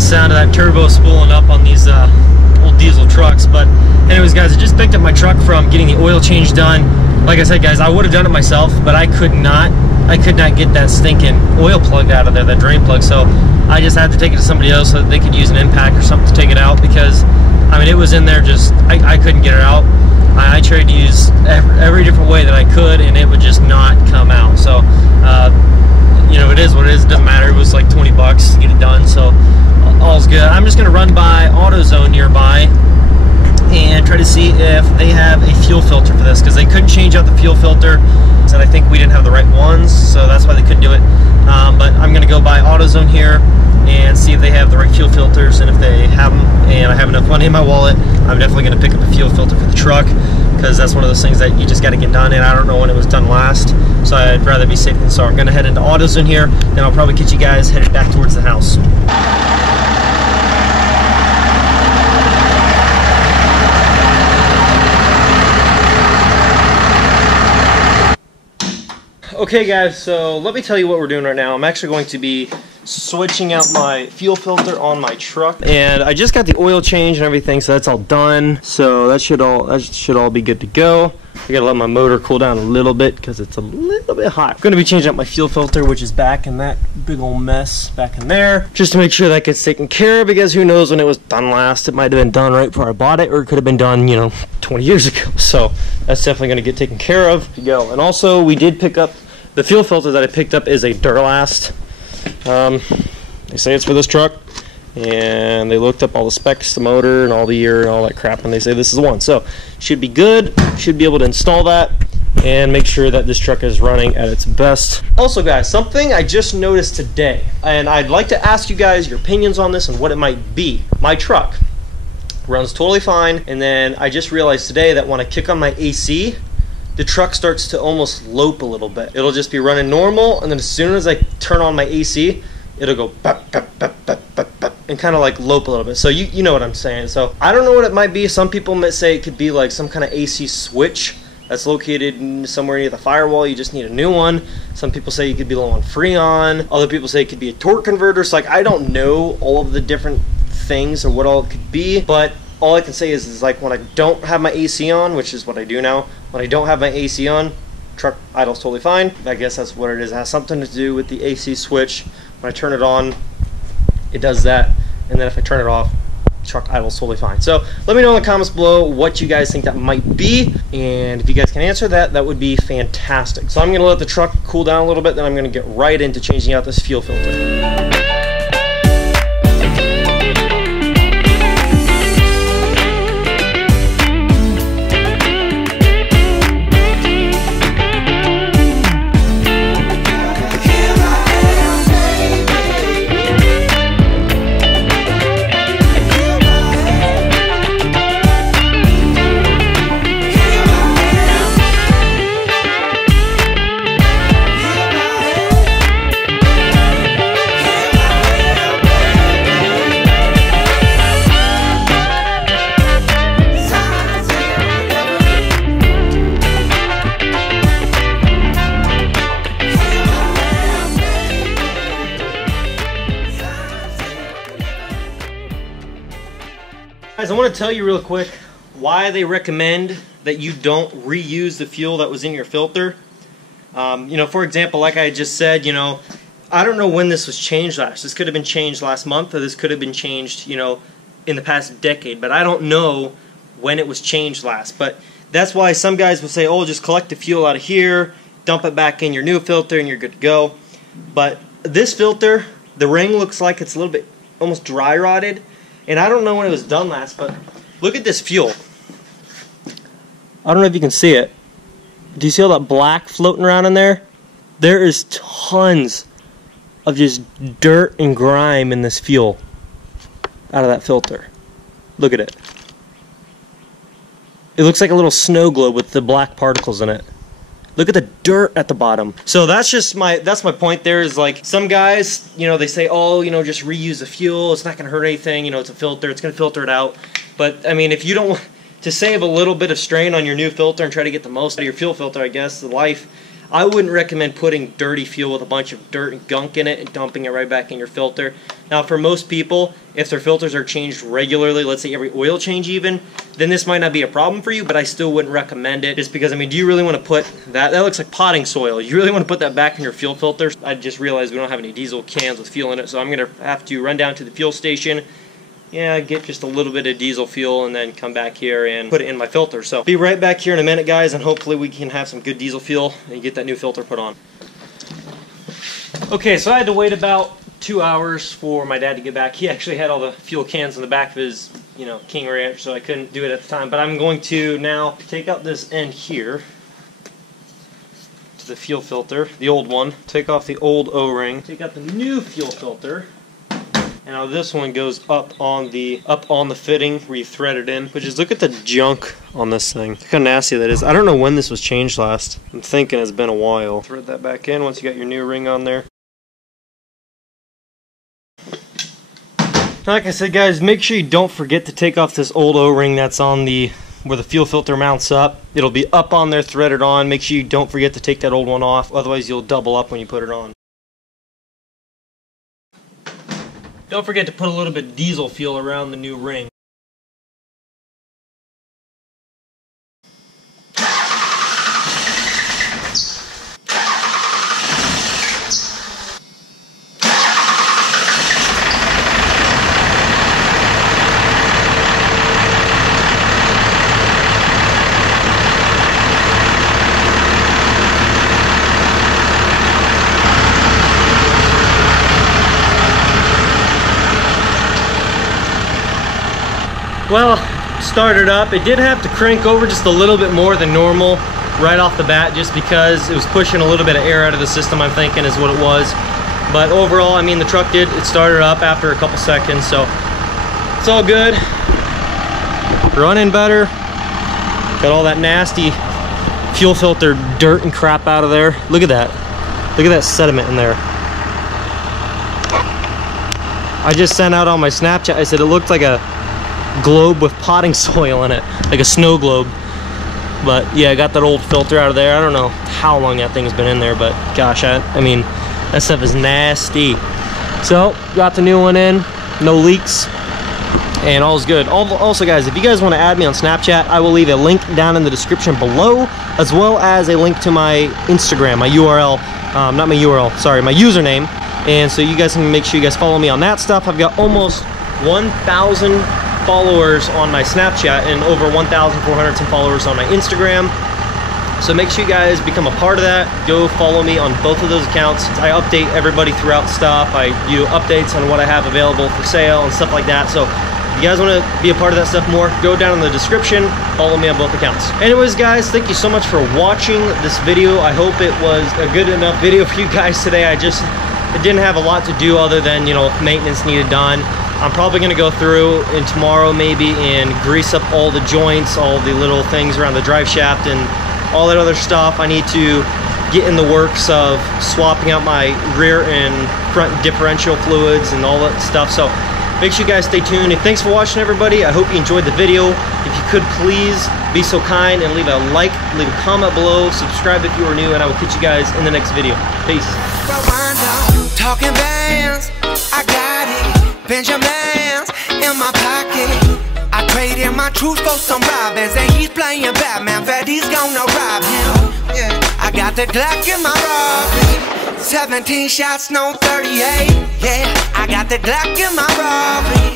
ass sound of that turbo spooling up on these old diesel trucks. But anyways, guys, I just picked up my truck from getting the oil change done. Like I said, guys, I would have done it myself, but I could not get that stinking oil plug out of there, that drain plug. So I just had to take it to somebody else so that they could use an impact or something to take it out, because I mean, it was in there just, I couldn't get it out. I tried to use every different way that I could, and it would just not come out. So you know, it is what it is. It doesn't matter. It was like 20 bucks to get it done, so all's good. I'm just gonna run by AutoZone nearby and try to see if they have a fuel filter for this, because they couldn't change out the fuel filter, and I think we didn't have the right ones, so that's why they couldn't do it. But I'm gonna go by AutoZone here and see if they have the right fuel filters, and if they have them and I have enough money in my wallet, I'm definitely gonna pick up a fuel filter for the truck, because that's one of those things that you just got to get done, and I don't know when it was done last, so I'd rather be safe than sorry. I'm gonna head into AutoZone here, then I'll probably catch you guys headed back towards the house. Okay guys, so let me tell you what we're doing right now. I'm actually going to be switching out my fuel filter on my truck, and I just got the oil change and everything, so that's all done. So that should all be good to go. I gotta let my motor cool down a little bit because it's a little bit hot. I'm gonna be changing out my fuel filter, which is back in that big old mess back in there, just to make sure that gets taken care of, because who knows when it was done last. It might have been done right before I bought it, or it could have been done, you know, 20 years ago. So that's definitely gonna get taken care of. Go. And also, we did pick up the fuel filter that I picked up is a Duralast. They say it's for this truck, and they looked up all the specs, the motor and all the year and all that crap, and they say this is the one. So should be good, should be able to install that and make sure that this truck is running at its best. Also guys, something I just noticed today, and I'd like to ask you guys your opinions on this and what it might be. My truck runs totally fine, and then I just realized today that when I kick on my AC, the truck starts to almost lope a little bit. It'll just be running normal, and then as soon as I turn on my AC, it'll go bap, bap, bap, bap, bap, bap, and kind of like lope a little bit. So you know what I'm saying. So I don't know what it might be. Some people might say it could be like some kind of AC switch that's located somewhere near the firewall. You just need a new one. Some people say you could be low on Freon. Other people say it could be a torque converter. So like, I don't know all of the different things or what all it could be, but all I can say is like when I don't have my AC on, which is what I do now, when I don't have my AC on, truck idles totally fine. I guess that's what it is. It has something to do with the AC switch. When I turn it on, it does that, and then if I turn it off, truck idles totally fine. So let me know in the comments below what you guys think that might be, and if you guys can answer that, that would be fantastic. So I'm gonna let the truck cool down a little bit, then I'm gonna get right into changing out this fuel filter. Guys, I want to tell you real quick why they recommend that you don't reuse the fuel that was in your filter. You know, for example, like I just said, you know, I don't know when this was changed last. This could have been changed last month, or this could have been changed, you know, in the past decade, but I don't know when it was changed last. But that's why some guys will say, oh, just collect the fuel out of here, dump it back in your new filter, and you're good to go. But this filter, the ring looks like it's a little bit almost dry rotted. And I don't know when it was done last, but look at this fuel. I don't know if you can see it. Do you see all that black floating around in there? There is tons of just dirt and grime in this fuel out of that filter. Look at it. It looks like a little snow globe with the black particles in it. Look at the dirt at the bottom. So that's my point there, is like some guys, you know, they say, oh, you know, just reuse the fuel, it's not going to hurt anything, you know, it's a filter, it's going to filter it out. But I mean, if you don't want to save a little bit of strain on your new filter and try to get the most out of your fuel filter, I guess, the life, I wouldn't recommend putting dirty fuel with a bunch of dirt and gunk in it and dumping it right back in your filter. Now for most people, if their filters are changed regularly, let's say every oil change even, then this might not be a problem for you, but I still wouldn't recommend it. Just because, I mean, do you really want to put that looks like potting soil. You really want to put that back in your fuel filter? I just realized we don't have any diesel cans with fuel in it, so I'm going to have to run down to the fuel station, get just a little bit of diesel fuel, and then come back here and put it in my filter. So be right back here in a minute, guys, and hopefully we can have some good diesel fuel and get that new filter put on. Okay, so I had to wait about 2 hours for my dad to get back. He actually had all the fuel cans in the back of his, KingRanch, so I couldn't do it at the time. But I'm going to now take out this end here to the fuel filter, the old one. Take off the old O-ring. Take out the new fuel filter. And now this one goes up on the fitting where you thread it in. But just look at the junk on this thing. Look how nasty that is. I don't know when this was changed last. I'm thinking it's been a while. Thread that back in once you got your new ring on there. Like I said, guys, make sure you don't forget to take off this old O-ring that's on where the fuel filter mounts up. It'll be up on there, threaded on. Make sure you don't forget to take that old one off, otherwise you'll double up when you put it on. Don't forget to put a little bit of diesel fuel around the new ring. Well, started up. It did have to crank over just a little bit more than normal right off the bat, just because it was pushing a little bit of air out of the system, I'm thinking is what it was. But overall, I mean, the truck it started up after a couple seconds, so it's all good. Running better. Got all that nasty fuel filter dirt and crap out of there. Look at that. Look at that sediment in there. I just sent out on my Snapchat, I said it looked like a globe with potting soil in it, like a snow globe. But yeah, I got that old filter out of there. I don't know how long that thing's been in there, but gosh, I mean, that stuff is nasty. So got the new one in, no leaks, and all's good. Also, guys, if you guys want to add me on Snapchat, I will leave a link down in the description below, as well as a link to my Instagram, my URL, not my URL, sorry, my username. And so you guys can make sure you guys follow me on that stuff. I've got almost 1,000 followers on my Snapchat and over 1,400 some followers on my Instagram. So make sure you guys become a part of that. Go follow me on both of those accounts. I update everybody throughout stuff. I do updates on what I have available for sale and stuff like that. So if you guys want to be a part of that stuff more, go down in the description, follow me on both accounts. Anyways, guys, thank you so much for watching this video. I hope it was a good enough video for you guys today. It didn't have a lot to do other than, maintenance needed done. I'm probably going to go through in tomorrow maybe and grease up all the joints, all the little things around the drive shaft and all that other stuff. I need to get in the works of swapping out my rear and front differential fluids and all that stuff. So make sure you guys stay tuned. And thanks for watching, everybody. I hope you enjoyed the video. If you could please be so kind and leave a like, leave a comment below, subscribe if you are new, and I will catch you guys in the next video. Peace. Talking bands, I got it. Benjamins in my pocket. I traded my truth for some robins, and he's playing Batman. Bet he's gonna rob him. Yeah, I got the Glock in my robbery. 17 shots, no 38. Yeah, I got the Glock in my robbery.